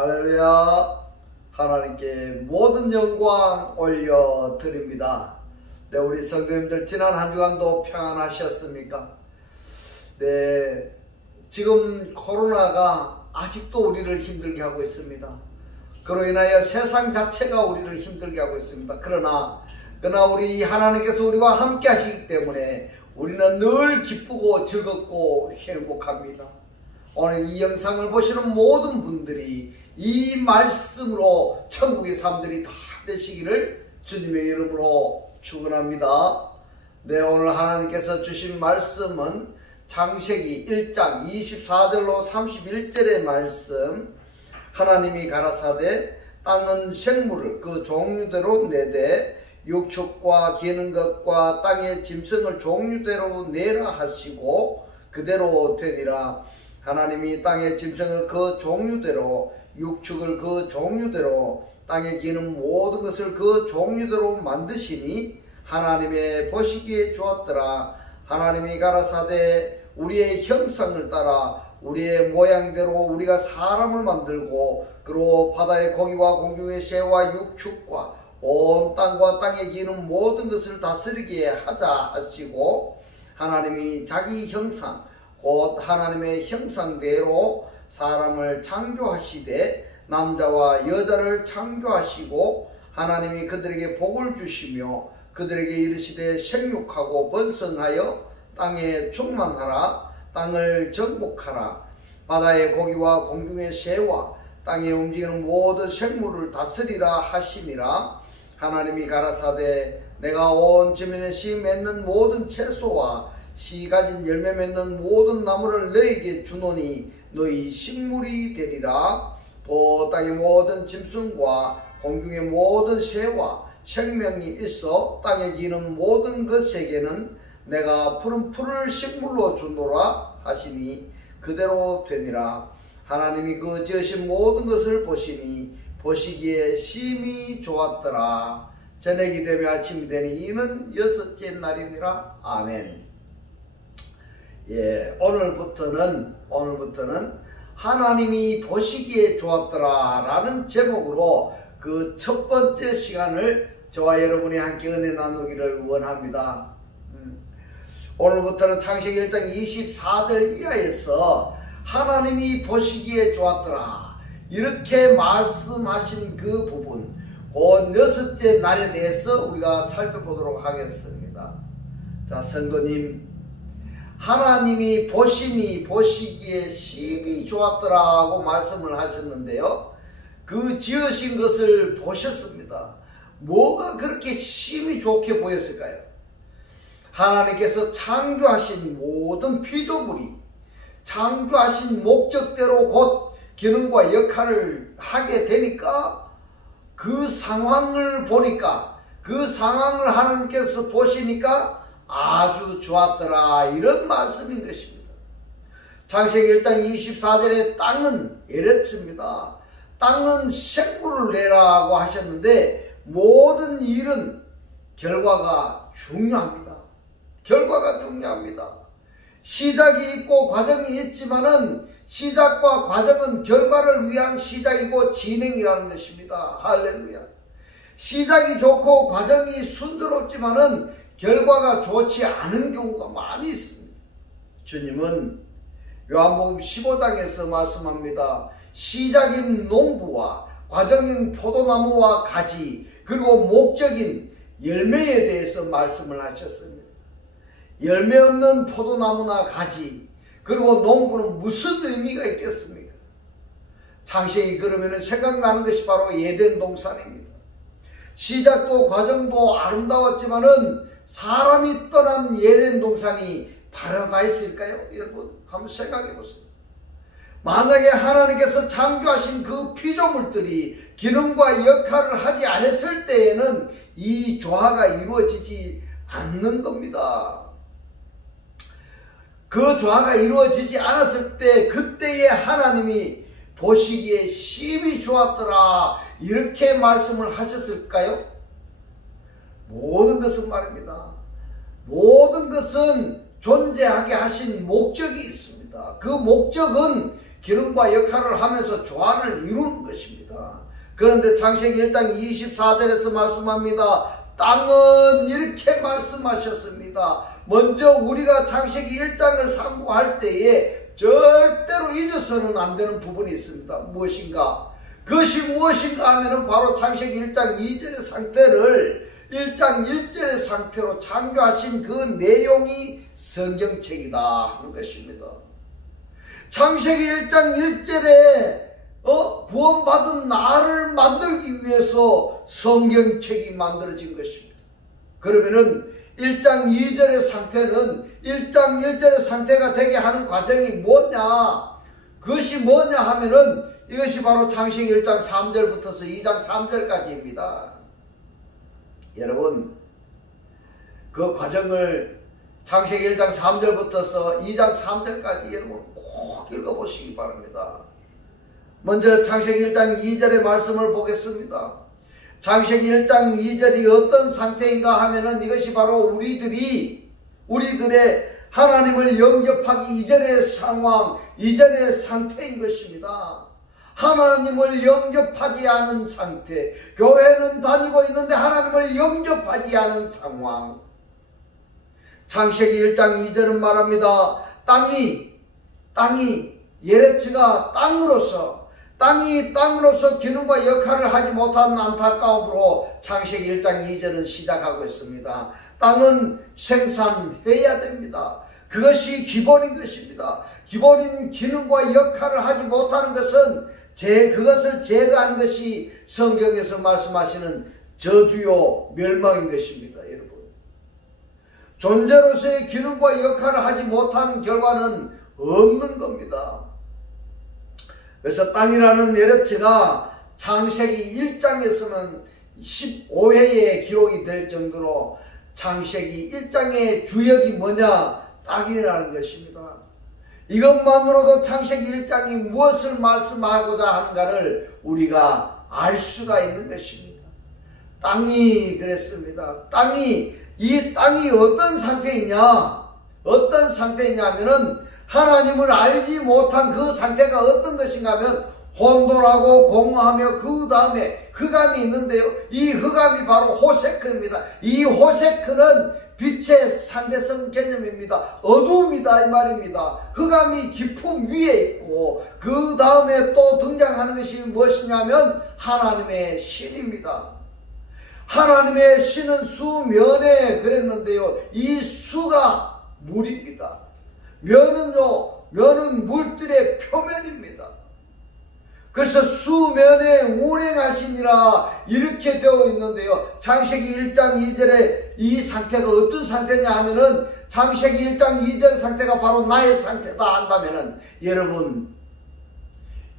할렐루야. 하나님께 모든 영광 올려드립니다. 네, 우리 성도님들 지난 한 주간도 평안하셨습니까? 네, 지금 코로나가 아직도 우리를 힘들게 하고 있습니다. 그로 인하여 세상 자체가 우리를 힘들게 하고 있습니다. 그러나 우리 하나님께서 우리와 함께 하시기 때문에 우리는 늘 기쁘고 즐겁고 행복합니다. 오늘 이 영상을 보시는 모든 분들이 이 말씀으로 천국의 사람들이 다 되시기를 주님의 이름으로 축원합니다. 네, 오늘 하나님께서 주신 말씀은 창세기 1장 24절로 31절의 말씀. 하나님이 가라사대 땅은 생물을 그 종류대로 내되 육축과 기는 것과 땅의 짐승을 종류대로 내라 하시고 그대로 되니라. 하나님이 땅의 짐승을 그 종류대로 육축을 그 종류대로 땅에 기는 모든 것을 그 종류대로 만드시니 하나님의 보시기에 좋았더라. 하나님이 가라사대 우리의 형상을 따라 우리의 모양대로 우리가 사람을 만들고 그로 바다의 고기와 공중의 새와 육축과 온 땅과 땅에 기는 모든 것을 다스리게 하자 하시고 하나님이 자기 형상 곧 하나님의 형상대로 사람을 창조하시되 남자와 여자를 창조하시고 하나님이 그들에게 복을 주시며 그들에게 이르시되 생육하고 번성하여 땅에 충만하라. 땅을 정복하라. 바다의 고기와 공중의 새와 땅에 움직이는 모든 생물을 다스리라 하시니라. 하나님이 가라사대 내가 온 지면에 씨 맺는 모든 채소와 씨 가진 열매 맺는 모든 나무를 너희에게 주노니 너희 식물이 되리라. 또 땅의 모든 짐승과 공중의 모든 새와 생명이 있어 땅에 기는 모든 것에게는 내가 푸른 풀을 식물로 주노라 하시니 그대로 되니라. 하나님이 그 지으신 모든 것을 보시니 보시기에 심히 좋았더라. 저녁이 되며 아침이 되니 이는 여섯째 날이니라. 아멘. 예, 오늘부터는 하나님이 보시기에 좋았더라 라는 제목으로 그 첫 번째 시간을 저와 여러분이 함께 은혜 나누기를 원합니다. 오늘부터는 창세기 1장 24절 이하에서 하나님이 보시기에 좋았더라 이렇게 말씀하신 그 부분 곧 여섯째 날에 대해서 우리가 살펴보도록 하겠습니다. 자, 성도님, 하나님이 보시기에 심히 좋았더라고 말씀을 하셨는데요. 그 지으신 것을 보셨습니다. 뭐가 그렇게 심히 좋게 보였을까요? 하나님께서 창조하신 모든 피조물이 창조하신 목적대로 곧 기능과 역할을 하게 되니까 그 상황을 보니까 그 상황을 하나님께서 보시니까 아주 좋았더라 이런 말씀인 것입니다. 창세기 1장 24절에 땅은 이랬습니다. 땅은 생물을 내라고 하셨는데 모든 일은 결과가 중요합니다. 결과가 중요합니다. 시작이 있고 과정이 있지만은 시작과 과정은 결과를 위한 시작이고 진행이라는 것입니다. 할렐루야. 시작이 좋고 과정이 순조롭지만은 결과가 좋지 않은 경우가 많이 있습니다. 주님은 요한복음 15장에서 말씀합니다. 시작인 농부와 과정인 포도나무와 가지 그리고 목적인 열매에 대해서 말씀을 하셨습니다. 열매 없는 포도나무나 가지 그리고 농부는 무슨 의미가 있겠습니까? 창세기 그러면 생각나는 것이 바로 에덴 동산입니다. 시작도 과정도 아름다웠지만은 사람이 떠난 에덴 동산이 파라다이스일까요? 여러분 한번 생각해 보세요. 만약에 하나님께서 창조하신 그 피조물들이 기능과 역할을 하지 않았을 때에는 이 조화가 이루어지지 않는 겁니다. 그 조화가 이루어지지 않았을 때 그때에 하나님이 보시기에 심히 좋았더라 이렇게 말씀을 하셨을까요? 모든 것은 말입니다. 모든 것은 존재하게 하신 목적이 있습니다. 그 목적은 기능과 역할을 하면서 조화를 이루는 것입니다. 그런데 창세기 1장 24절에서 말씀합니다. 땅은 이렇게 말씀하셨습니다. 먼저 우리가 창세기 1장을 상고할 때에 절대로 잊어서는 안 되는 부분이 있습니다. 무엇인가? 그것이 무엇인가 하면은 바로 창세기 1장 2절의 상태를 1장 1절의 상태로 창조하신 그 내용이 성경책이다 하는 것입니다. 창세기 1장 1절에 구원받은 나를 만들기 위해서 성경책이 만들어진 것입니다. 그러면은 1장 2절의 상태는 1장 1절의 상태가 되게 하는 과정이 뭐냐? 그것이 뭐냐 하면은 이것이 바로 창세기 1장 3절부터서 2장 3절까지입니다. 여러분, 그 과정을 창세기 1장 3절부터서 2장 3절까지 여러분 꼭 읽어보시기 바랍니다. 먼저 창세기 1장 2절의 말씀을 보겠습니다. 창세기 1장 2절이 어떤 상태인가 하면은 이것이 바로 우리들의 하나님을 영접하기 이전의 상황, 이전의 상태인 것입니다. 하나님을 영접하지 않은 상태, 교회는 다니고 있는데 하나님을 영접하지 않은 상황. 창세기 1장 2절은 말합니다. 땅이 예레츠가 땅으로서 기능과 역할을 하지 못한 안타까움으로 창세기 1장 2절은 시작하고 있습니다. 땅은 생산해야 됩니다. 그것이 기본인 것입니다. 기본인 기능과 역할을 하지 못하는 것은 그것을 제거하는 것이 성경에서 말씀하시는 저주요 멸망인 것입니다. 여러분, 존재로서의 기능과 역할을 하지 못한 결과는 없는 겁니다. 그래서 땅이라는 예레츠가 창세기 1장에서는 15회에 기록이 될 정도로 창세기 1장의 주역이 뭐냐? 땅이라는 것입니다. 이것만으로도 창세기 1장이 무엇을 말씀하고자 하는가를 우리가 알 수가 있는 것입니다. 땅이 그랬습니다. 이 땅이 어떤 상태이냐 하면은 하나님을 알지 못한 그 상태가 어떤 것인가 하면 혼돈하고 공허하며 그 다음에 흑암이 있는데요. 이 흑암이 바로 호세크입니다. 이 호세크는 빛의 상대성 개념입니다. 어두움이다 이 말입니다. 흑암이 깊음 위에 있고 그 다음에 또 등장하는 것이 무엇이냐면 하나님의 신입니다. 하나님의 신은 수면에 그랬는데요. 이 수가 물입니다. 면은 물들의 표면입니다. 그래서 수면에 운행하시니라 이렇게 되어 있는데요. 창세기 1장 2절에 이 상태가 어떤 상태냐 하면은 창세기 1장 2절 상태가 바로 나의 상태다 한다면은 여러분,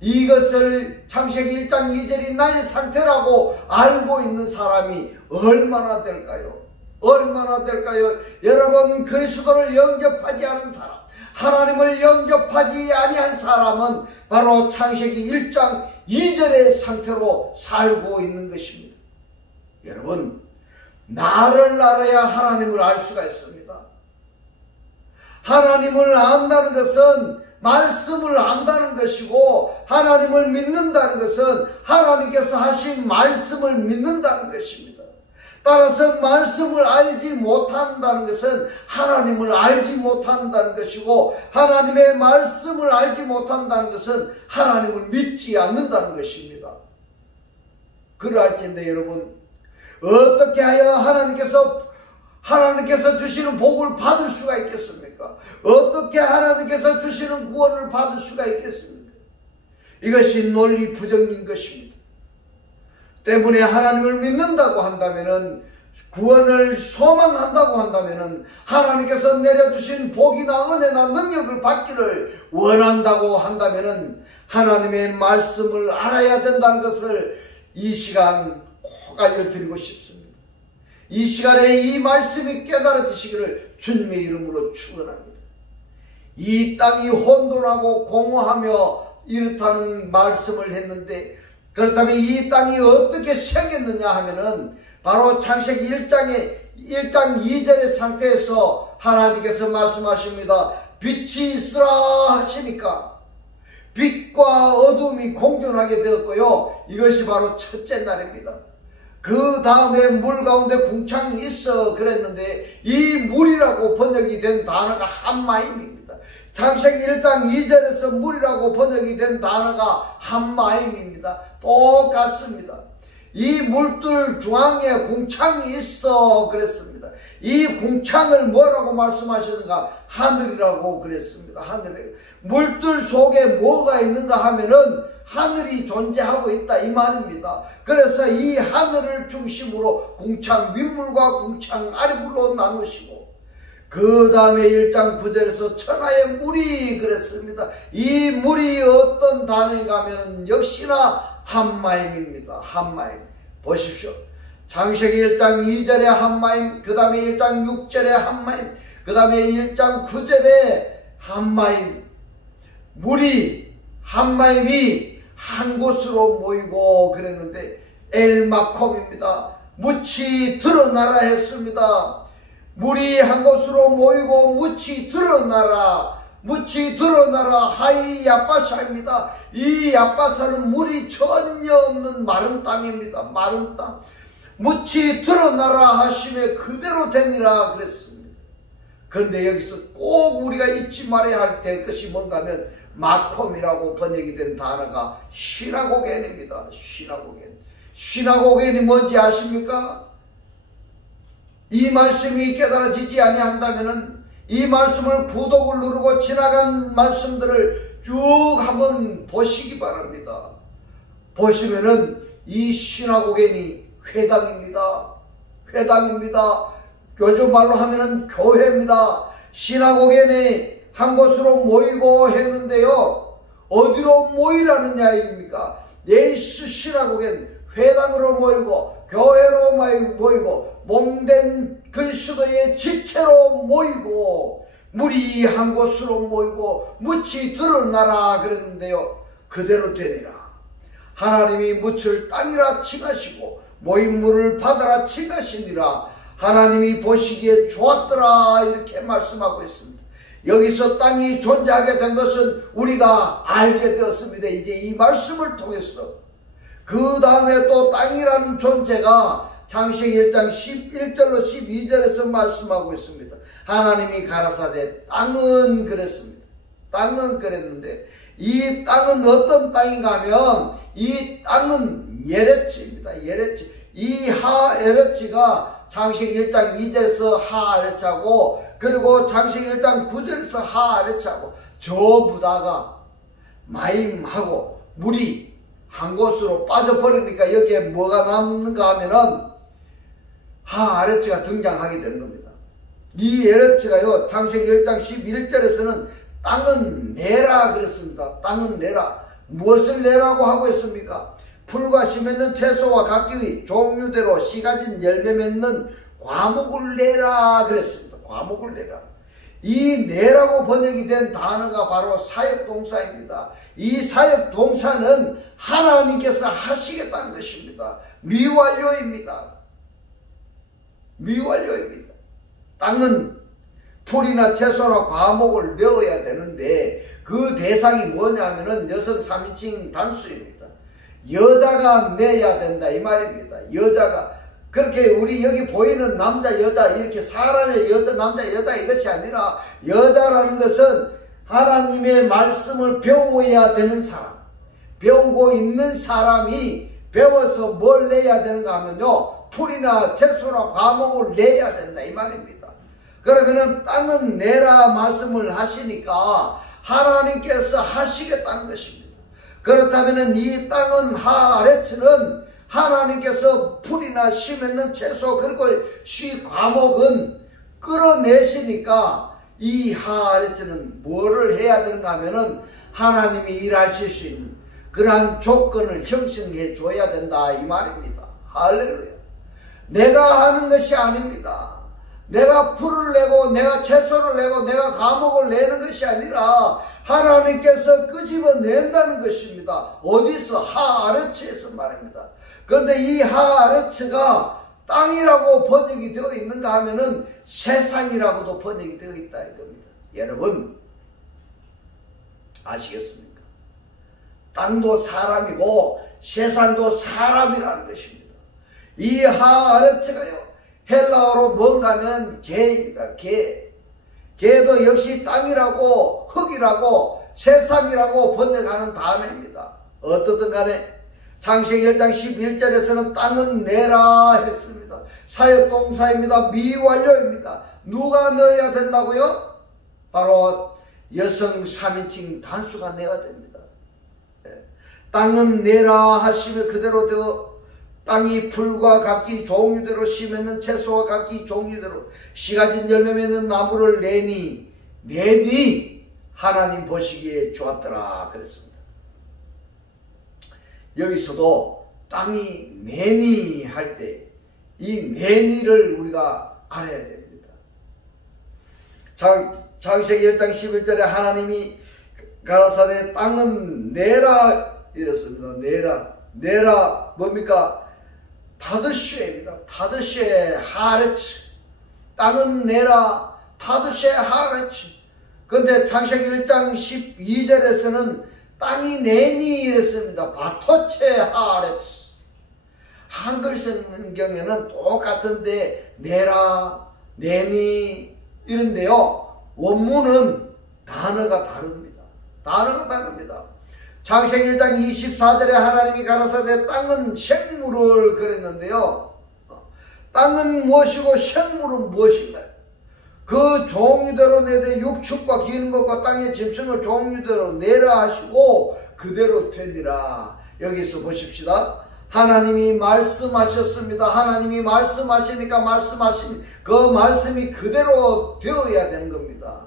이것을 창세기 1장 2절이 나의 상태라고 알고 있는 사람이 얼마나 될까요? 여러분, 그리스도를 영접하지 않은 사람, 하나님을 영접하지 아니한 사람은 바로 창세기 1장 2절의 상태로 살고 있는 것입니다. 여러분, 나를 알아야 하나님을 알 수가 있습니다. 하나님을 안다는 것은 말씀을 안다는 것이고, 하나님을 믿는다는 것은 하나님께서 하신 말씀을 믿는다는 것입니다. 따라서 말씀을 알지 못한다는 것은 하나님을 알지 못한다는 것이고, 하나님의 말씀을 알지 못한다는 것은 하나님을 믿지 않는다는 것입니다. 그럴텐데 여러분, 어떻게 하여 하나님께서 주시는 복을 받을 수가 있겠습니까? 어떻게 하나님께서 주시는 구원을 받을 수가 있겠습니까? 이것이 논리 부정인 것입니다. 때문에 하나님을 믿는다고 한다면은, 구원을 소망한다고 한다면은, 하나님께서 내려주신 복이나 은혜나 능력을 받기를 원한다고 한다면은 하나님의 말씀을 알아야 된다는 것을 이 시간 꼭 알려드리고 싶습니다. 이 시간에 이 말씀이 깨달아지시기를 주님의 이름으로 축원합니다. 이 땅이 혼돈하고 공허하며 이렇다는 말씀을 했는데, 그렇다면 이 땅이 어떻게 생겼느냐 하면은 바로 창세기 1장 2절의 상태에서 하나님께서 말씀하십니다. 빛이 있으라 하시니까 빛과 어둠이 공존하게 되었고요. 이것이 바로 첫째 날입니다. 그 다음에 물 가운데 궁창이 있어 그랬는데 이 물이라고 번역이 된 단어가 한마임입니다. 창세기 1장 2절에서 물이라고 번역이 된 단어가 한마임입니다. 똑같습니다. 이 물들 중앙에 궁창이 있어 그랬습니다. 이 궁창을 뭐라고 말씀하시는가? 하늘이라고 그랬습니다. 하늘. 물들 속에 뭐가 있는가 하면은 하늘이 존재하고 있다 이 말입니다. 그래서 이 하늘을 중심으로 궁창 윗물과 궁창 아랫물로 나누시고 그 다음에 1장 9절에서 천하의 물이 그랬습니다. 이 물이 어떤 단어인가 하면 역시나 한마임입니다. 한마임. 보십시오. 창세기 1장 2절에 한마임, 그 다음에 1장 6절에 한마임, 그 다음에 1장 9절에 한마임. 물이 한마임이 한 곳으로 모이고 그랬는데 엘마콤입니다. 묻이 드러나라 했습니다. 물이 한 곳으로 모이고 묻이 드러나라. 묻이 드러나라 하이 야빠샤입니다. 이 야빠사는 물이 전혀 없는 마른 땅입니다. 마른 땅. 묻이 드러나라 하심에 그대로 되니라 그랬습니다. 그런데 여기서 꼭 우리가 잊지 말아야 될 것이 뭔가 하면 마콤이라고 번역이 된 단어가 시나고겐입니다. 시나고겐. 시나고겐이 뭔지 아십니까? 이 말씀이 깨달아지지 아니한다면은 이 말씀을 구독을 누르고 지나간 말씀들을 쭉 한번 보시기 바랍니다. 보시면은 이 시나고겐이 회당입니다. 회당입니다. 요즘 말로 하면은 교회입니다. 시나고겐이 한 곳으로 모이고 했는데요. 어디로 모이라느냐입니까? 예수 시나고겐 회당으로 모이고 교회로 모이고 몸된 그리스도의 지체로 모이고 물이 한 곳으로 모이고 묻이 드러나라 그랬는데요. 그대로 되니라. 하나님이 묻을 땅이라 칭하시고 모인 물을 바다라 칭하시니라. 하나님이 보시기에 좋았더라 이렇게 말씀하고 있습니다. 여기서 땅이 존재하게 된 것은 우리가 알게 되었습니다. 이제 이 말씀을 통해서. 그 다음에 또 땅이라는 존재가 창세기 1장 11절로 12절에서 말씀하고 있습니다. 하나님이 가라사대 땅은 그랬습니다. 땅은 그랬는데 이 땅은 어떤 땅인가 하면 이 땅은 예레치입니다. 예레치. 이 하에레치가 창세기 1장 2절에서 하에레치하고 그리고 창세기 1장 9절에서 하에레치하고 전부 다가 마임하고 물이 한 곳으로 빠져버리니까 여기에 뭐가 남는가 하면은 하에레치가 등장하게 되는 겁니다. 이 에레치가요 창세기 1장 11절에서는 땅은 내라 그랬습니다. 땅은 내라. 무엇을 내라고 하고 있습니까? 풀과 씨 맺는 채소와 각기 종류대로 씨 가진 열매 맺는 과목을 내라 그랬습니다. 과목을 내라. 이 내라고 번역이 된 단어가 바로 사역동사입니다. 이 사역동사는 하나님께서 하시겠다는 것입니다. 미완료입니다. 미완료입니다. 땅은 풀이나 채소나 과목을 내어야 되는데 그 대상이 뭐냐면은 여성 3인칭 단수입니다. 여자가 내야 된다 이 말입니다. 여자가 그렇게 우리 여기 보이는 남자 여자 이렇게 사람의 여자 남자 여자 이것이 아니라 여자라는 것은 하나님의 말씀을 배워야 되는 사람, 배우고 있는 사람이 배워서 뭘 내야 되는가 하면요 풀이나 채소나 과목을 내야 된다 이 말입니다. 그러면은 땅은 내라 말씀을 하시니까 하나님께서 하시겠다는 것입니다. 그렇다면은 이 땅은 하아레츠는 하나님께서 풀이나 씨 맺는 채소 그리고 씨 과목은 끌어내시니까 이 하아레츠는 뭐를 해야 되는가 하면은 하나님이 일하실 수 있는 그러한 조건을 형성해 줘야 된다 이 말입니다. 할렐루야. 내가 하는 것이 아닙니다. 내가 풀을 내고 내가 채소를 내고 내가 과목을 내는 것이 아니라 하나님께서 끄집어낸다는 것입니다. 어디서? 하아르츠에서 말입니다. 그런데 이 하아르츠가 땅이라고 번역이 되어 있는가 하면은 세상이라고도 번역이 되어 있다 이 겁니다. 여러분 아시겠습니까? 땅도 사람이고 세상도 사람이라는 것입니다. 이 하아레츠가요, 헬라어로 뭔가 하면 개입니다. 개도 역시 땅이라고 흙이라고 세상이라고 번역하는 단어입니다. 어떻든 간에 창세기 1장 11절에서는 땅은 내라 했습니다. 사역동사입니다. 미완료입니다. 누가 넣어야 된다고요? 바로 여성 3인칭 단수가 내야 됩니다. 땅은 내라 하시면 그대로 되어 땅이 풀과 각기 종류대로 씨 맺는 채소와 각기 종류대로 씨가 진 열매 맺는 나무를 내니 하나님 보시기에 좋았더라 그랬습니다. 여기서도 땅이 내니 할 때 이 내니를 우리가 알아야 됩니다. 창세기 1장 11절에 하나님이 가라사대 땅은 내라 이랬습니다. 내라 뭡니까? 타드쉐입니다. 타드쉐 하레츠. 땅은 내라 타드쉐 하레츠. 그런데 창세기 1장 12절에서는 땅이 내니 이랬습니다. 바토체 하레츠. 한글 성경에는 똑같은데 내라 내니 이런데요, 원문은 단어가 다릅니다. 단어가 다릅니다. 창세기 1장 24절에 하나님이 가라사대 땅은 생물을 그랬는데요, 땅은 무엇이고 생물은 무엇인가요? 그 종류대로 내되 육축과 기는 것과 땅의 짐승을 종류대로 내라 하시고 그대로 되니라. 여기서 보십시다. 하나님이 말씀하셨습니다. 하나님이 말씀하시니까 말씀하신 그 말씀이 그대로 되어야 되는 겁니다.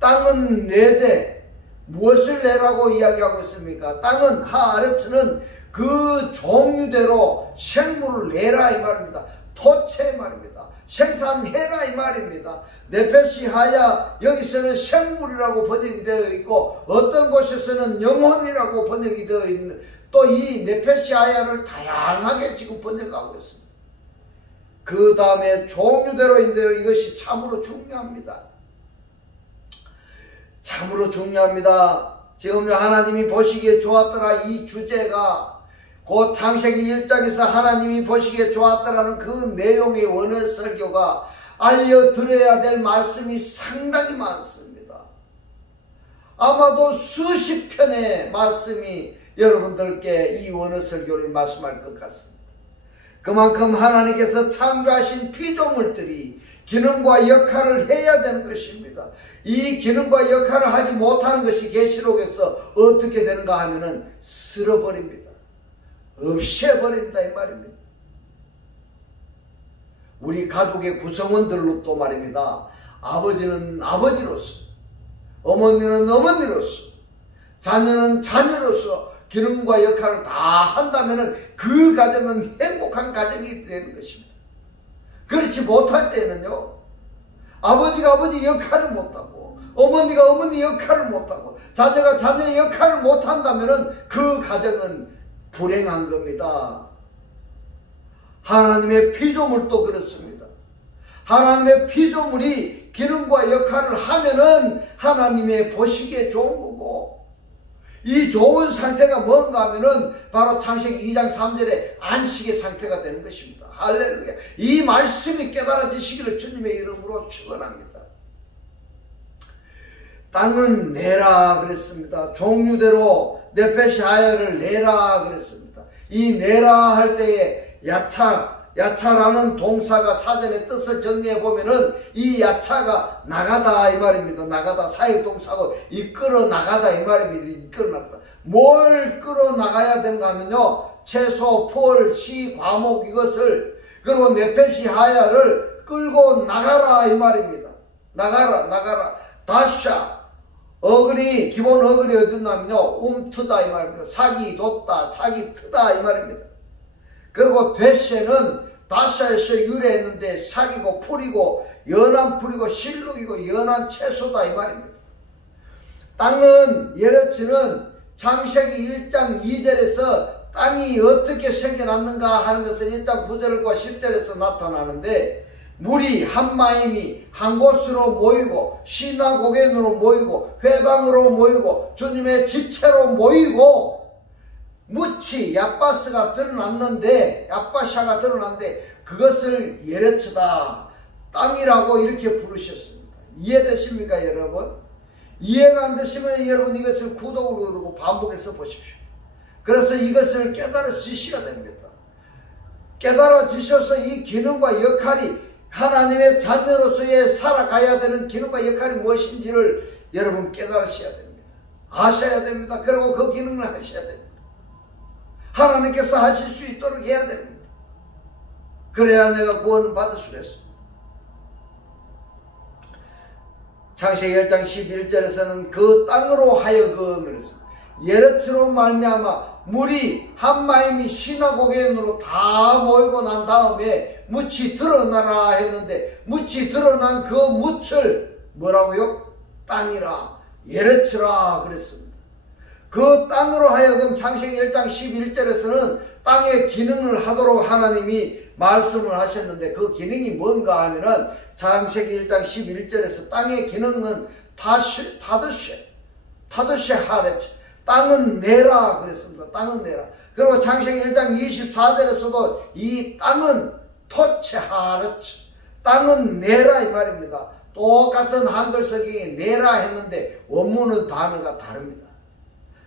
땅은 내되 무엇을 내라고 이야기하고 있습니까? 땅은 하아레츠는 그 종류대로 생물을 내라 이 말입니다. 토체 말입니다. 생산해라 이 말입니다. 네페시 하야 여기서는 생물이라고 번역이 되어 있고 어떤 곳에서는 영혼이라고 번역이 되어 있는, 또 이 네페시 하야를 다양하게 지금 번역하고 있습니다. 그 다음에 종류대로인데요, 이것이 참으로 중요합니다. 참으로 중요합니다. 지금 하나님이 보시기에 좋았더라 이 주제가 곧 창세기 1장에서 하나님이 보시기에 좋았더라는 그 내용의 원어 설교가 알려드려야 될 말씀이 상당히 많습니다. 아마도 수십 편의 말씀이 여러분들께 이 원어 설교를 말씀할 것 같습니다. 그만큼 하나님께서 창조하신 피조물들이 기능과 역할을 해야 되는 것입니다. 이 기능과 역할을 하지 못하는 것이 계시록에서 어떻게 되는가 하면은 쓸어버립니다. 없애버린다 이 말입니다. 우리 가족의 구성원들로 또 말입니다. 아버지는 아버지로서, 어머니는 어머니로서, 자녀는 자녀로서 기능과 역할을 다 한다면 그 가정은 행복한 가정이 되는 것입니다. 그렇지 못할 때는요, 아버지가 아버지 역할을 못하고 어머니가 어머니 역할을 못하고 자녀가 자녀의 역할을 못한다면 그 가정은 불행한 겁니다. 하나님의 피조물도 그렇습니다. 하나님의 피조물이 기능과 역할을 하면은 하나님의 보시기에 좋은 거고, 이 좋은 상태가 뭔가 하면은 바로 창세기 2장 3절에 안식의 상태가 되는 것입니다. 할렐루야. 이 말씀이 깨달아지시기를 주님의 이름으로 축원합니다. 땅은 내라 그랬습니다. 종류대로 네페시 하야를 내라 그랬습니다. 이 내라 할 때에 야차라는 동사가 사전의 뜻을 정리해 보면은 이 야차가 나가다 이 말입니다. 나가다 사역동사고 이끌어 나가다 이 말입니다. 이끌어 나가다. 뭘 끌어 나가야 되는가 하면요, 채소, 폴, 시, 과목 이것을, 그리고 네페시 하야를 끌고 나가라 이 말입니다. 나가라. 다샤 어근이, 기본 어근이 어딨냐면요, 움트다 이 말입니다. 사기 돋다, 사기 트다 이 말입니다. 그리고 되세는 다샤에서 유래했는데 사기고 풀이고 연한 풀이고 실룩이고 연한 채소다 이 말입니다. 땅은 예레츠는 창세기 1장 2절에서 땅이 어떻게 생겨났는가 하는 것은 1장 9절과 10절에서 나타나는데, 물이 한 마임이 한 곳으로 모이고 시나고겐으로 모이고 회당으로 모이고 주님의 지체로 모이고 무치 야빠스가 드러났는데, 야빠샤가 드러났는데 그것을 예레츠다, 땅이라고 이렇게 부르셨습니다. 이해되십니까 여러분? 이해가 안 되시면 여러분 이것을 구독을 누르고 반복해서 보십시오. 그래서 이것을 깨달으시셔야 됩니다. 깨달아지셔서 이 기능과 역할이, 하나님의 자녀로서의 살아가야 되는 기능과 역할이 무엇인지를 여러분 깨달으셔야 됩니다. 아셔야 됩니다. 그리고 그 기능을 하셔야 됩니다. 하나님께서 하실 수 있도록 해야 됩니다. 그래야 내가 구원을 받을 수가 있습니다. 창세기 1장 11절에서는 그 땅으로 하여금 그랬습니다. 예레츠로 말미암아 물이 한마임이 시나고게인으로 다 모이고 난 다음에 묻이 드러나라 했는데, 묻이 드러난 그 묻을 뭐라고요? 땅이라, 예레츠라 그랬습니다. 그 땅으로 하여금 창세기 1장 11절에서는 땅의 기능을 하도록 하나님이 말씀을 하셨는데, 그 기능이 뭔가 하면은 창세기 1장 11절에서 땅의 기능은 타드쉐 하레츠, 땅은 내라 그랬습니다. 땅은 내라. 그리고 창세기 1장 24절에서도 이 땅은 토체 하레츠, 땅은 내라 이 말입니다. 똑같은 한글 성경이 내라 했는데 원문은 단어가 다릅니다.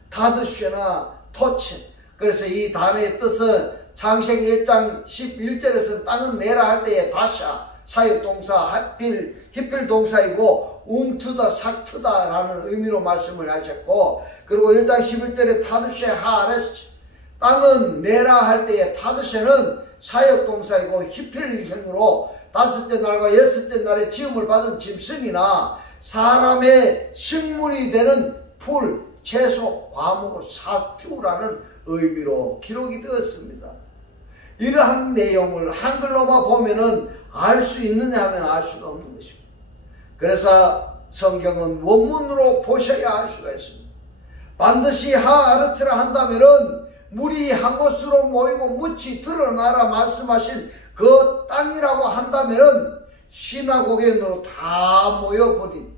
타드쉐나 토체. 그래서 이 단어의 뜻은 창세기 1장 11절에서 땅은 내라 할 때에 다샤, 사역동사, 히필 동사이고 웅트다, 삭트다라는 의미로 말씀을 하셨고, 그리고 1장 11절에 타드쉐 하레스, 땅은 내라 할 때에 타드쉐는 사역동사이고 히필형으로 다섯째 날과 여섯째 날에 지음을 받은 짐승이나 사람의 식물이 되는 풀, 채소, 과목을 사투라는 의미로 기록이 되었습니다. 이러한 내용을 한글로만 보면은 알 수 있느냐 하면 알 수가 없는 것입니다. 그래서 성경은 원문으로 보셔야 알 수가 있습니다. 반드시 하아르츠라 한다면은 물이 한 곳으로 모이고 묻이 드러나라 말씀하신 그 땅이라고 한다면은 시나고게인으로 다 모여버린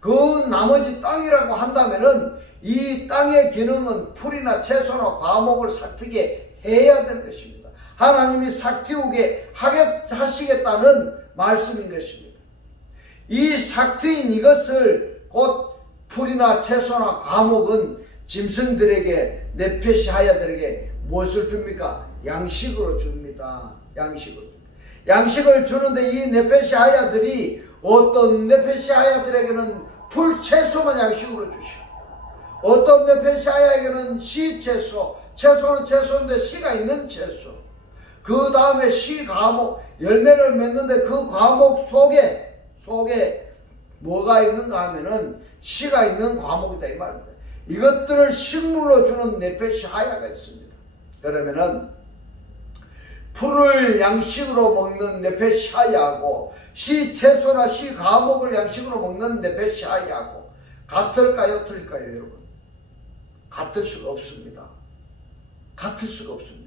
그 나머지 땅이라고 한다면은 이 땅의 기능은 풀이나 채소나 과목을 삭히게 해야 되는 것입니다. 하나님이 삭히우게 하시겠다는 말씀인 것입니다. 이 삭트인 이것을 곧 풀이나 채소나 과목은 짐승들에게, 네페시 하야들에게 무엇을 줍니까? 양식으로 줍니다. 양식을 주는데 이 네페시 하야들이 어떤 네페시 하야들에게는 풀 채소만 양식으로 주시고, 어떤 네페시 하야에게는 씨 채소, 채소는 채소인데 씨가 있는 채소, 그 다음에 씨 과목, 열매를 맺는데 그 과목 속에 뭐가 있는가 하면은 씨가 있는 과목이다 이 말입니다. 이것들을 식물로 주는 네페시 하야가 있습니다. 그러면은 풀을 양식으로 먹는 네페시 하야하고 씨 채소나 씨 과목을 양식으로 먹는 네페시 하야하고 같을까요? 틀릴까요 여러분? 같을 수가 없습니다. 같을 수가 없습니다.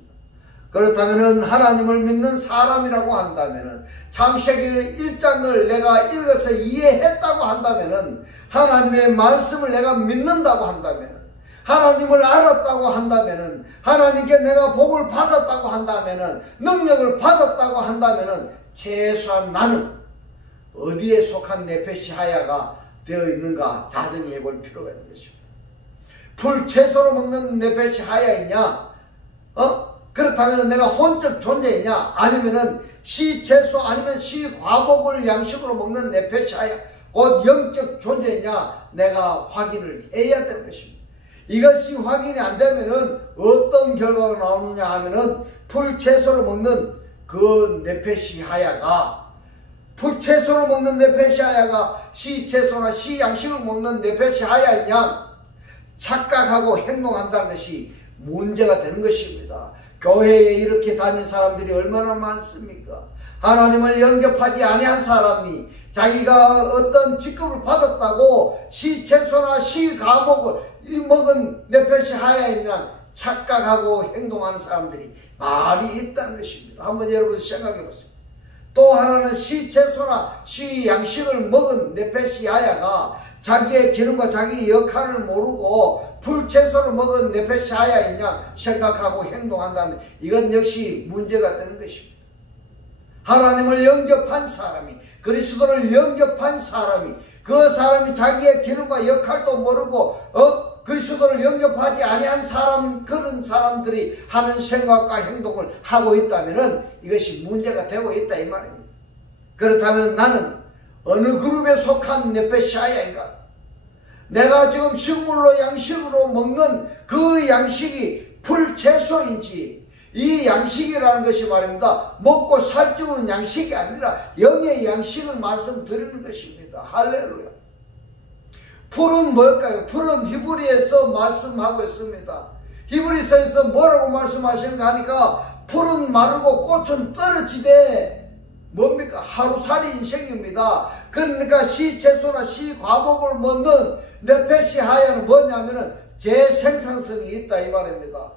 그렇다면은 하나님을 믿는 사람이라고 한다면은 창세기 1장을 내가 읽어서 이해했다고 한다면은, 하나님의 말씀을 내가 믿는다고 한다면은, 하나님을 알았다고 한다면은, 하나님께 내가 복을 받았다고 한다면은, 능력을 받았다고 한다면은, 최소한 나는 어디에 속한 네페시 하야가 되어 있는가 자정해 볼 필요가 있는 것입니다. 풀 채소로 먹는 네페시 하야이냐? 그렇다면 내가 혼적 존재이냐? 아니면은 씨 채소 아니면 씨 과목을 양식으로 먹는 네페시 하야, 곧 영적 존재이냐? 내가 확인을 해야 되는 것입니다. 이것이 확인이 안 되면은 어떤 결과가 나오느냐 하면은 풀 채소를 먹는 그 네페시 하야가, 풀 채소를 먹는 네페시 하야가 씨 채소나 씨 양식을 먹는 네페시 하야이냐? 착각하고 행동한다는 것이 문제가 되는 것입니다. 교회에 이렇게 다닌 사람들이 얼마나 많습니까? 하나님을 영접하지 아니한 사람이 자기가 어떤 직급을 받았다고 씨 채소나 씨 과목을 먹은 네페시 하야이냐 착각하고 행동하는 사람들이 많이 있다는 것입니다. 한번 여러분 생각해 보세요. 또 하나는 씨 채소나 씨 양식을 먹은 네페시 하야가 자기의 기능과 자기의 역할을 모르고 풀채소를 먹은 네페시 하야이냐 생각하고 행동한다면 이건 역시 문제가 되는 것입니다. 하나님을 영접한 사람이, 그리스도를 영접한 사람이, 그 사람이 자기의 기능과 역할도 모르고 그리스도를 영접하지 아니한 사람, 그런 사람들이 하는 생각과 행동을 하고 있다면 이것이 문제가 되고 있다 이 말입니다. 그렇다면 나는 어느 그룹에 속한 네페시 하야인가? 내가 지금 식물로 양식으로 먹는 그 양식이 풀채소인지, 이 양식이라는 것이 말입니다, 먹고 살찌우는 양식이 아니라 영의 양식을 말씀드리는 것입니다. 할렐루야. 풀은 뭘까요? 풀은 히브리에서 말씀하고 있습니다. 히브리서에서 뭐라고 말씀하시는가 하니까 풀은 마르고 꽃은 떨어지되 뭡니까? 하루살이 인생입니다. 그러니까 시채소나 시과목을 먹는 네페시 하야는 뭐냐면은 재생산성이 있다 이 말입니다.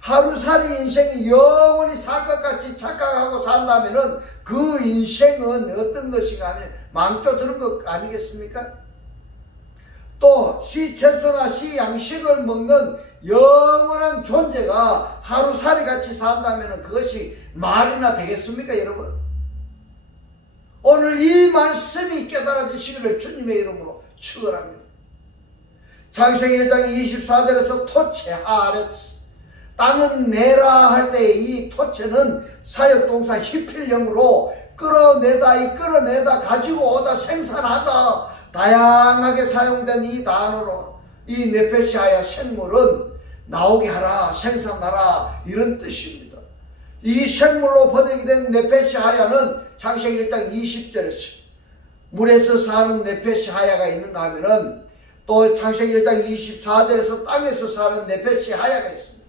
하루살이 인생이 영원히 살 것 같이 착각하고 산다면은 그 인생은 어떤 것인가 하면 망쳐드는 것 아니겠습니까? 또 시채소나 시양식을 먹는 영원한 존재가 하루살이 같이 산다면 그것이 말이나 되겠습니까 여러분? 오늘 이 말씀이 깨달아지시기를 주님의 이름으로 축원합니다. 창세기 1장 24절에서 토체 하아렛, 땅은 내라 할 때 이 토체는 사역동사 히필령으로 끌어내다, 이 끌어내다, 가지고 오다, 생산하다, 다양하게 사용된 이 단어로 이 네페시 하야 생물은 나오게 하라, 생산하라 이런 뜻입니다. 이 생물로 번역이 된 네페시 하야는 창세기 1장 20절에서 물에서 사는 네페시 하야가 있는가 하면은 또 창세기 1장 24절에서 땅에서 사는 네페시 하야가 있습니다.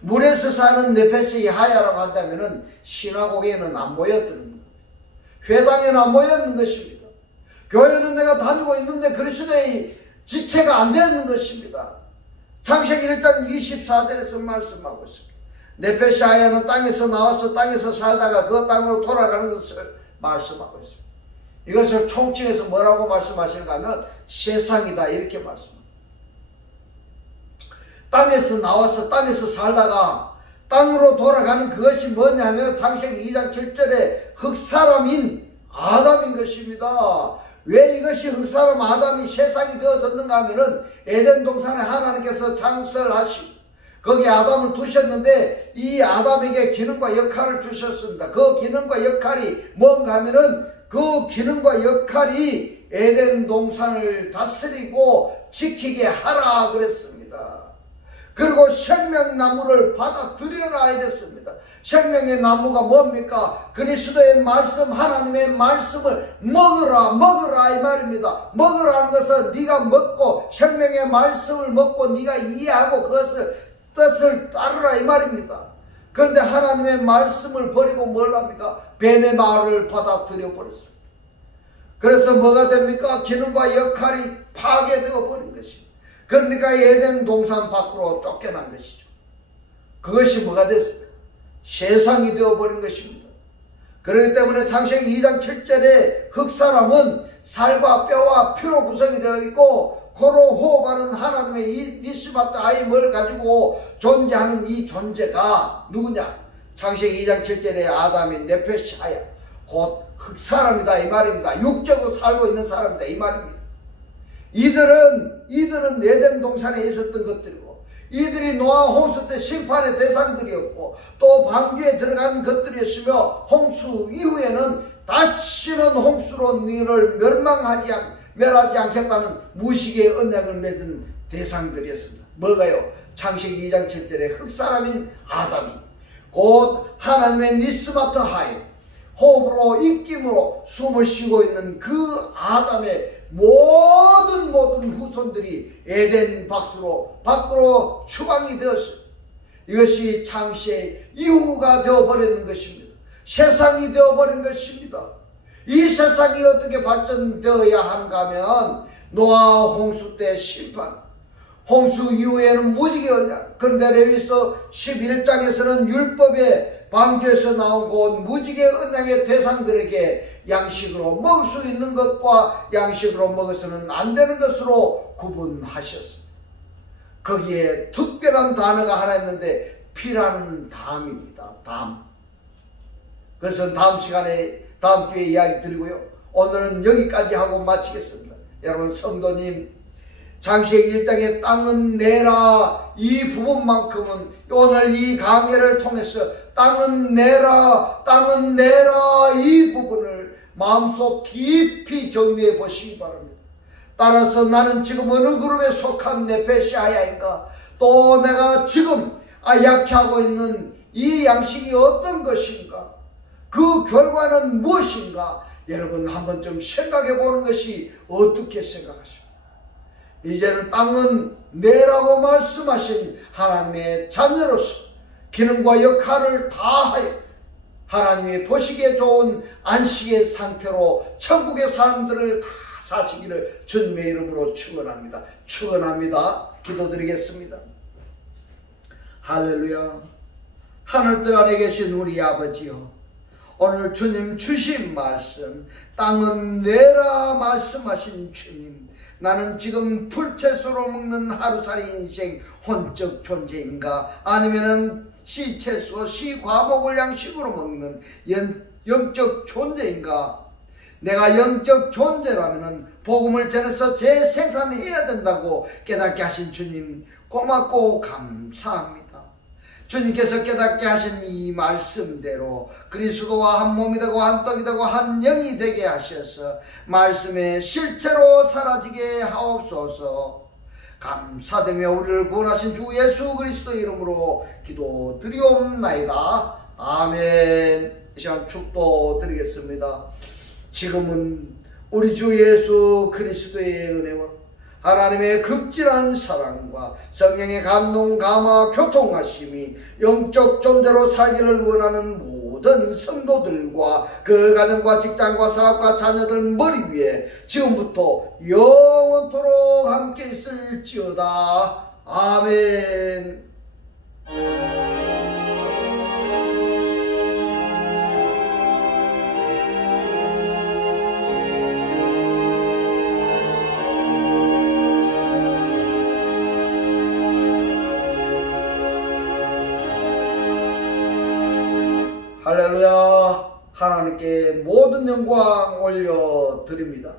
물에서 사는 네페시 하야라고 한다면은 시나고게에는 안 모였다는 겁니다. 회당에는 안 모였는 것입니다. 교회는 내가 다니고 있는데 그리스도의 지체가 안 되는 것입니다. 창세기 1장 24절에서 말씀하고 있습니다. 네페시 하야는 땅에서 나와서 땅에서 살다가 그 땅으로 돌아가는 것을 말씀하고 있습니다. 이것을 총칭해서 뭐라고 말씀하시는가 하면 세상이다 이렇게 말씀합니다. 땅에서 나와서 땅에서 살다가 땅으로 돌아가는 그것이 뭐냐면 창세기 2장 7절에 흑사람인 아담인 것입니다. 왜 이것이 흑사람 아담이 세상이 되어졌는가 하면은 에덴 동산에 하나님께서 창설하시고 거기 아담을 두셨는데 이 아담에게 기능과 역할을 주셨습니다. 그 기능과 역할이 뭔가 하면은 그 기능과 역할이 에덴 동산을 다스리고 지키게 하라 그랬습니다. 그리고 생명나무를 받아들여라 이랬습니다. 생명의 나무가 뭡니까? 그리스도의 말씀, 하나님의 말씀을 먹으라 이 말입니다. 먹으라는 것은 네가 먹고 생명의 말씀을 먹고 네가 이해하고 그것을 뜻을 따르라 이 말입니다. 그런데 하나님의 말씀을 버리고 뭘 합니까? 뱀의 말을 받아들여 버렸습니다. 그래서 뭐가 됩니까? 기능과 역할이 파괴되어 버린 것입니다. 그러니까 에덴 동산 밖으로 쫓겨난 것이죠. 그것이 뭐가 됐습니까? 세상이 되어버린 것입니다. 그렇기 때문에 창세기 2장 7절에 흑사람은 살과 뼈와 피로 구성이 되어 있고 코로 호흡하는 하나님의 이 니스마트 하임을 가지고 존재하는 이 존재가 누구냐? 창세기 2장 7절에 아담인 네페시 하야 곧 흑사람이다 이 말입니다. 육적으로 살고 있는 사람이다 이 말입니다. 이들은 에덴 동산에 있었던 것들이고 이들이 노아 홍수 때 심판의 대상들이었고 또 방주에 들어간 것들이었으며 홍수 이후에는 다시는 홍수로 너를 멸하지 않겠다는 무식의 언약을 맺은 대상들이었습니다. 뭐가요? 창세기 2장 7절에 흑사람인 아담이 곧 하나님의 니스마트 하임 호흡으로 입김으로 숨을 쉬고 있는 그 아담의 모든 후손들이 에덴 밖으로 추방이 되었습니다. 이것이 창세 이후가 되어버리는 것입니다. 세상이 되어버린 것입니다. 이 세상이 어떻게 발전되어야 하는가 하면 노아 홍수 때 심판, 홍수 이후에는 무지개 언약. 그런데 레위서 11장에서는 율법의 방주에서 나온 곧 무지개 언약의 대상들에게 양식으로 먹을 수 있는 것과 양식으로 먹어서는 안 되는 것으로 구분하셨습니다. 거기에 특별한 단어가 하나 있는데 피라는 담입니다. 담. 그것은 다음 시간에 다음 주에 이야기 드리고요. 오늘은 여기까지 하고 마치겠습니다. 여러분 성도님, 창세기 1장의 땅은 내라 이 부분만큼은 오늘 이 강해를 통해서 땅은 내라 땅은 내라 이 부분을 마음속 깊이 정리해 보시기 바랍니다. 따라서 나는 지금 어느 그룹에 속한 네페시아야인가, 또 내가 지금 약취하고 있는 이 양식이 어떤 것인가, 그 결과는 무엇인가, 여러분 한번 좀 생각해 보는 것이 어떻게 생각하십니까? 이제는 땅은 내라고 말씀하신 하나님의 자녀로서 기능과 역할을 다하여 하나님이 보시기에 좋은 안식의 상태로 천국의 사람들을 다 사시기를 주님의 이름으로 축원합니다. 축원합니다. 기도드리겠습니다. 할렐루야. 하늘들 아래 계신 우리 아버지여, 오늘 주님 주신 말씀, 땅은 내라 말씀하신 주님, 나는 지금 풀채소로 먹는 하루살이 인생 혼적 존재인가, 아니면은 시채소 시과목을 양식으로 먹는 영적 존재인가? 내가 영적 존재라면은 복음을 전해서 재생산해야 된다고 깨닫게 하신 주님 고맙고 감사합니다. 주님께서 깨닫게 하신 이 말씀대로 그리스도와 한 몸이 되고 한 떡이 되고 한 영이 되게 하셔서 말씀의 실체로 사라지게 하옵소서. 감사드리며 우리를 구원하신 주 예수 그리스도의 이름으로 기도드리옵나이다. 아멘. 이 시간 축도 드리겠습니다. 지금은 우리 주 예수 그리스도의 은혜와 하나님의 극진한 사랑과 성령의 감동, 감화, 교통하심이 영적 존재로 살기를 원하는 모든 성도들과 그 가정과 직장과 사업과 자녀들 머리 위에 지금부터 영원토록 함께 있을지어다. 아멘. 할렐루야. 하나님께 모든 영광 올려드립니다.